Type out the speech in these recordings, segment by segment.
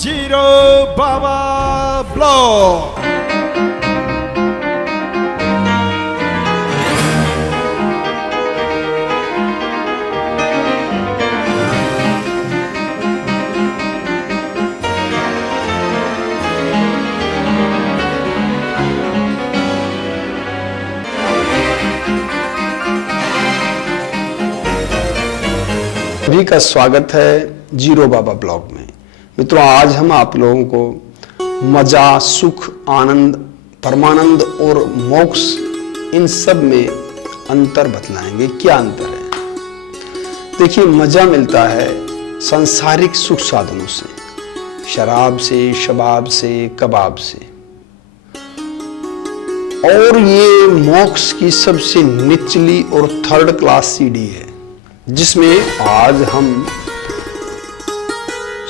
Zero बाबा blog. सभी का स्वागत है जीरो बाबा ब्लॉग में। मित्रों, आज हम आप लोगों को मजा, सुख, आनंद, परमानंद और मोक्ष, इन सब में अंतर बतलाएंगे। क्या अंतर है? देखिए, मजा मिलता है सांसारिक सुख साधनों से, शराब से, शबाब से, कबाब से, और ये मोक्ष की सबसे निचली और थर्ड क्लास सीढ़ी है, जिसमें आज हम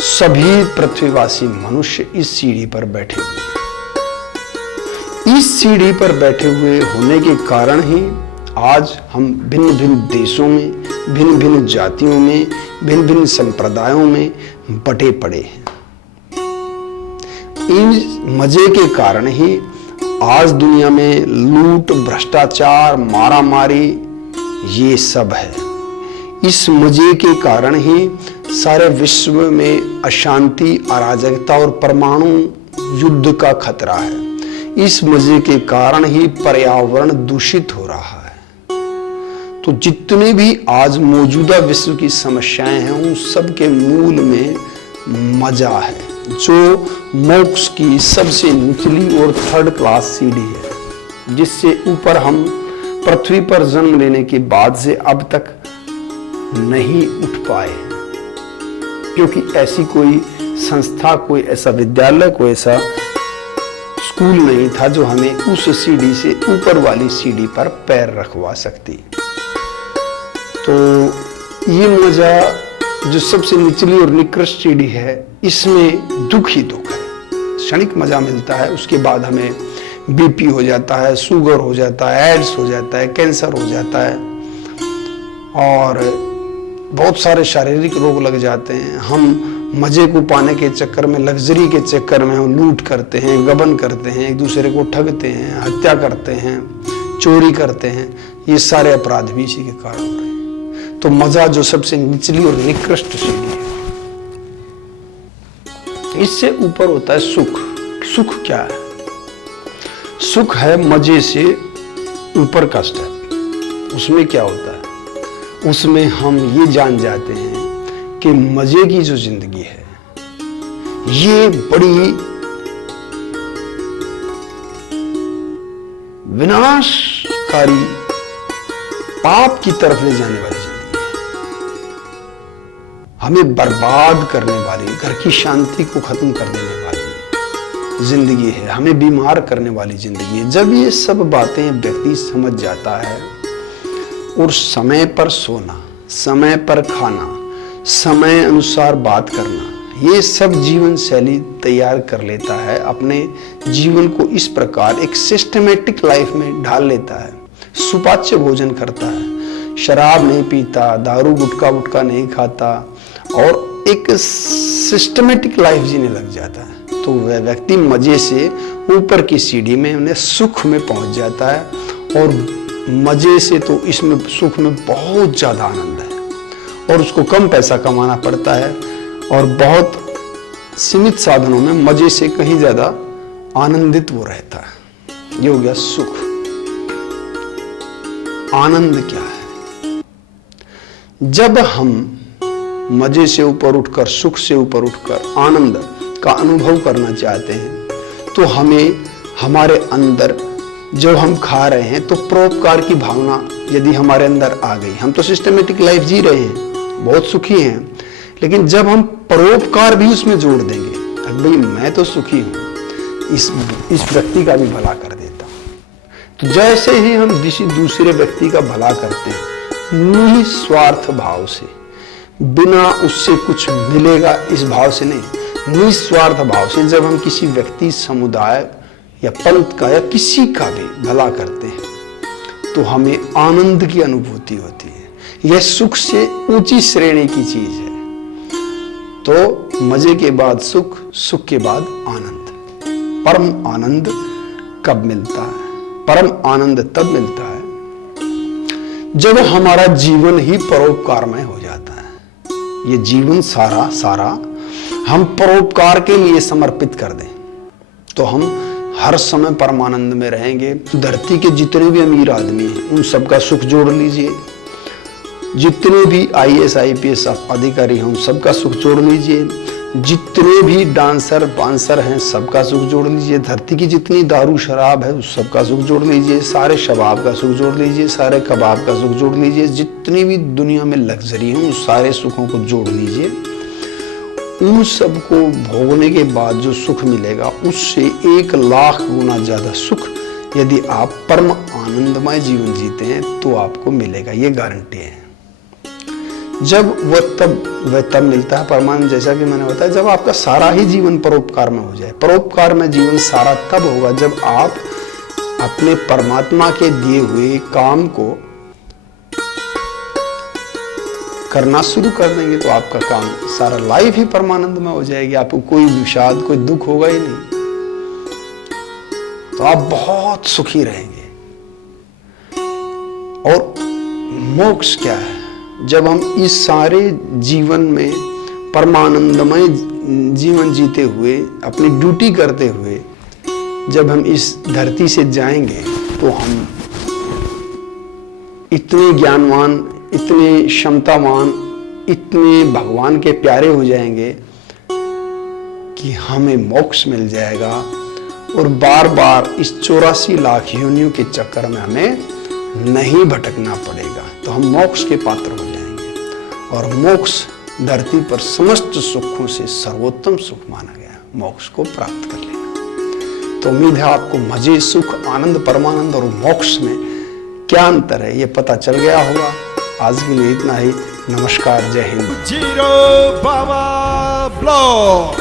सभी पृथ्वीवासी मनुष्य इस सीढ़ी पर बैठे हुए हैं। इस सीढ़ी पर बैठे हुए होने के कारण ही आज हम भिन्न भिन्न देशों में, भिन्न भिन्न जातियों में, भिन्न भिन्न संप्रदायों में बटे पड़े हैं। इन मजे के कारण ही आज दुनिया में लूट, भ्रष्टाचार, मारामारी, ये सब है। इस मजे के कारण ही सारे विश्व में अशांति, अराजकता और परमाणु युद्ध का खतरा है। इस मजे के कारण ही पर्यावरण दूषित हो रहा है। तो जितने भी आज मौजूदा विश्व की समस्याएं हैं, उन सब के मूल में मजा है, जो मोक्ष की सबसे निचली और थर्ड क्लास सीढ़ी है, जिससे ऊपर हम पृथ्वी पर जन्म लेने के बाद से अब तक नहीं उठ पाए, क्योंकि ऐसी कोई संस्था, कोई ऐसा विद्यालय, कोई ऐसा स्कूल नहीं था जो हमें उस सीढ़ी से ऊपर वाली सीढ़ी पर पैर रखवा सकती। तो ये मजा जो सबसे निचली और निकृष्ट सीढ़ी है, इसमें दुख ही दुख है। क्षणिक मजा मिलता है, उसके बाद हमें बीपी हो जाता है, शुगर हो जाता है, एड्स हो जाता है, कैंसर हो जाता है और बहुत सारे शारीरिक रोग लग जाते हैं। हम मजे को पाने के चक्कर में, लग्जरी के चक्कर में हम लूट करते हैं, गबन करते हैं, एक दूसरे को ठगते हैं, हत्या करते हैं, चोरी करते हैं। ये सारे अपराध भी इसी के कारण हो रहे हैं। तो मजा जो सबसे निचली और निकृष्ट सीढ़ी है, इससे ऊपर होता है सुख। सुख क्या है? सुख है मजे से ऊपर का स्टेप। उसमें क्या होता है? उसमें हम ये जान जाते हैं कि मजे की जो जिंदगी है, ये बड़ी विनाशकारी, पाप की तरफ ले जाने वाली जिंदगी है। हमें बर्बाद करने वाली, घर की शांति को खत्म कर देने वाली जिंदगी है, हमें बीमार करने वाली जिंदगी है। जब ये सब बातें व्यक्ति समझ जाता है और समय पर सोना, समय पर खाना, समय अनुसार बात करना, ये सब जीवन शैली तैयार कर लेता है, अपने जीवन को इस प्रकार एक सिस्टमेटिक लाइफ में ढाल लेता है। सुपाच्य भोजन करता है, शराब नहीं पीता, दारू गुटखा नहीं खाता और एक सिस्टमेटिक लाइफ जीने लग जाता है। तो वह व्यक्ति मजे से ऊपर की सीढ़ी में, उन्हें सुख में पहुंच जाता है। और मजे से तो इसमें सुख में बहुत ज्यादा आनंद है और उसको कम पैसा कमाना पड़ता है और बहुत सीमित साधनों में मजे से कहीं ज्यादा आनंदित वो रहता है। ये हो गया सुख। आनंद क्या है? जब हम मजे से ऊपर उठकर, सुख से ऊपर उठकर आनंद का अनुभव करना चाहते हैं, तो हमें हमारे अंदर, जब हम खा रहे हैं तो परोपकार की भावना यदि हमारे अंदर आ गई, हम तो सिस्टमेटिक लाइफ जी रहे हैं, बहुत सुखी हैं, लेकिन जब हम परोपकार भी उसमें जोड़ देंगे, अब भाई मैं तो सुखी हूं, इस व्यक्ति का भी भला कर देता हूं। तो जैसे ही हम किसी दूसरे व्यक्ति का भला करते हैं, निस्वार्थ भाव से, बिना उससे कुछ मिलेगा इस भाव से नहीं, निस्वार्थ भाव से जब हम किसी व्यक्ति, समुदाय या पंथ का या किसी का भी भला करते हैं, तो हमें आनंद की अनुभूति होती है। यह सुख से ऊंची श्रेणी की चीज है। तो मजे के बाद सुख, सुख के बाद आनंद। परम आनंद कब मिलता है? परम आनंद तब मिलता है जब हमारा जीवन ही परोपकारमय हो जाता है। ये जीवन सारा हम परोपकार के लिए समर्पित कर दें तो हम हर समय परमानंद में रहेंगे। धरती के जितने भी अमीर आदमी हैं उन सबका सुख जोड़ लीजिए, जितने भी IAS IPS अधिकारी हैं उन सबका सुख जोड़ लीजिए, जितने भी डांसर बांसर हैं सबका सुख जोड़ लीजिए, धरती की जितनी दारू शराब है उस सबका सुख जोड़ लीजिए, सारे शबाब का सुख जोड़ लीजिए, सारे कबाब का सुख जोड़ लीजिए, जितनी भी दुनिया में लग्जरी है उन सारे सुखों को जोड़ लीजिए। उन सबको भोगने के बाद जो सुख मिलेगा उससे 1 लाख गुना ज्यादा सुख यदि आप परम आनंदमय जीवन जीते हैं तो आपको मिलेगा, ये गारंटी है। जब वह तब मिलता है परमानंद, जैसा कि मैंने बताया, जब आपका सारा ही जीवन परोपकार में हो जाए। परोपकार में जीवन सारा तब होगा जब आप अपने परमात्मा के दिए हुए काम को करना शुरू कर देंगे तो आपका काम सारा लाइफ ही परमानंद में हो जाएगी। आपको कोई विषाद, कोई दुख होगा ही नहीं, तो आप बहुत सुखी रहेंगे। और मोक्ष क्या है? जब हम इस सारे जीवन में परमानंदमय जीवन जीते हुए, अपनी ड्यूटी करते हुए जब हम इस धरती से जाएंगे तो हम इतने ज्ञानवान, इतने क्षमतावान, इतने भगवान के प्यारे हो जाएंगे कि हमें मोक्ष मिल जाएगा और बार बार इस 84 लाख योनियों के चक्कर में हमें नहीं भटकना पड़ेगा। तो हम मोक्ष के पात्र हो जाएंगे और मोक्ष धरती पर समस्त सुखों से सर्वोत्तम सुख माना गया। मोक्ष को प्राप्त कर लेना। तो उम्मीद है आपको मजे, सुख, आनंद, परमानंद और मोक्ष में क्या अंतर है ये पता चल गया होगा। आज के लिए इतना ही। नमस्कार, जय हिंद। जीरो बाबा ब्लॉग।